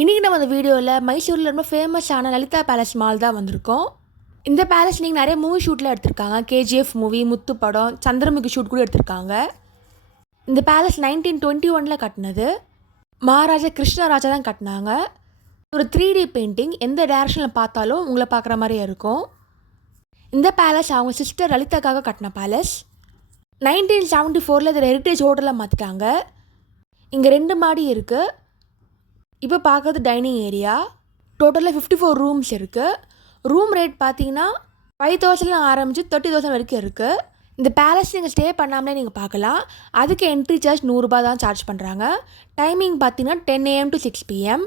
இன்றைக்கி நம்ம அந்த வீடியோவில் மைசூரில் ரொம்ப ஃபேமஸான லலிதா பேலஸ் மால் தான் வந்திருக்கோம். இந்த பேலஸ் நீங்கள் நிறைய மூவி ஷூட்டில் எடுத்திருக்காங்க. கேஜிஎஃப் மூவி, முத்து படம், சந்திரமுகி ஷூட் கூட எடுத்திருக்காங்க. இந்த பேலஸ் 1921 கட்டினது. மகாராஜா கிருஷ்ணராஜா தான் கட்டினாங்க. ஒரு 3D பெயிண்டிங், எந்த டேரக்ஷனில் பார்த்தாலும் உங்களை பார்க்குற மாதிரியே இருக்கும். இந்த பேலஸ் அவங்க சிஸ்டர் லலிதாக்காக கட்டின பேலஸ். 1974 இதில் ஹெரிட்டேஜ் ஹோட்டலில் மாற்றிட்டாங்க. இங்கே 2 மாடி இருக்குது. இப்போ பார்க்குறது டைனிங் ஏரியா. டோட்டலாக 54 ரூம்ஸ் இருக்குது. ரூம் ரேட் பார்த்தீங்கன்னா 5,000 ஆரம்பித்து 30,000 வரைக்கும் இருக்குது. இந்த பேலஸ் நீங்கள் ஸ்டே பண்ணாமலே நீங்கள் பார்க்கலாம். அதுக்கு என்ட்ரி சார்ஜ் 100 ரூபா தான் சார்ஜ் பண்ணுறாங்க. டைமிங் பார்த்தீங்கன்னா 10 AM to 6 PM.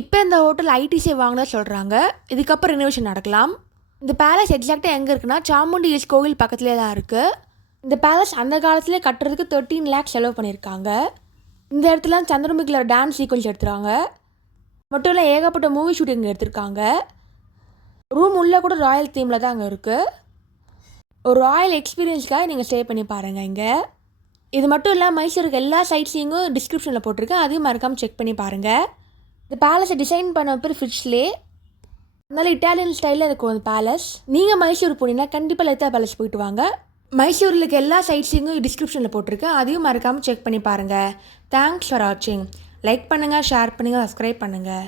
இப்போ இந்த ஹோட்டல் ஐடிசி வாங்கினா சொல்கிறாங்க. இதுக்கப்புறம் ரெனோவேஷன் நடக்கலாம். இந்த பேலஸ் எக்ஸாக்டாக எங்கே இருக்குன்னா சாமுண்டி ஹில்ஸ் கோவில் பக்கத்துலேயே தான் இருக்குது. இந்த பேலஸ் அந்த காலத்துலேயே கட்டுறதுக்கு 13 lakhs செலவு பண்ணியிருக்காங்க. இந்த இடத்துல சந்திரமுகியில் டான்ஸ் சீக்வன்ஸ் எடுத்துகிறாங்க. மட்டும் இல்லை, ஏகப்பட்ட மூவி ஷூட்டிங் எடுத்திருக்காங்க. ரூம் உள்ளே கூட ராயல் தீமில் தான் அங்கே இருக்குது. ஒரு ராயல் எக்ஸ்பீரியன்ஸ்க்காக நீங்கள் ஸ்டே பண்ணி பாருங்கள் இங்கே. இது மட்டும் இல்லை, மைசூருக்கு எல்லா சைட்ஸிங்கும் டிஸ்கிரிப்ஷனில் போட்டிருக்கேன். அதையும் மறக்காமல் செக் பண்ணி பாருங்கள். இந்த பேலஸை டிசைன் பண்ண பேர் ஃபிட்ஸ்லே. அதனால் இட்டாலியன் ஸ்டைலில் இருக்கும் அந்த பேலஸ். நீங்கள் மைசூர் போனீங்கன்னா கண்டிப்பாக லலிதா பேலஸ் போயிட்டு வாங்க. மைசூரில் இருக்க எல்லா சைட்ஸிங்கும் டிஸ்கிரிப்ஷனில் போட்டிருக்கேன். அதையும் மறக்காமல் செக் பண்ணி பாருங்கள். தேங்க்ஸ் ஃபார் வாட்சிங். லைக் பண்ணுங்கள், ஷேர் பண்ணுங்கள், சப்ஸ்கிரைப் பண்ணுங்கள்.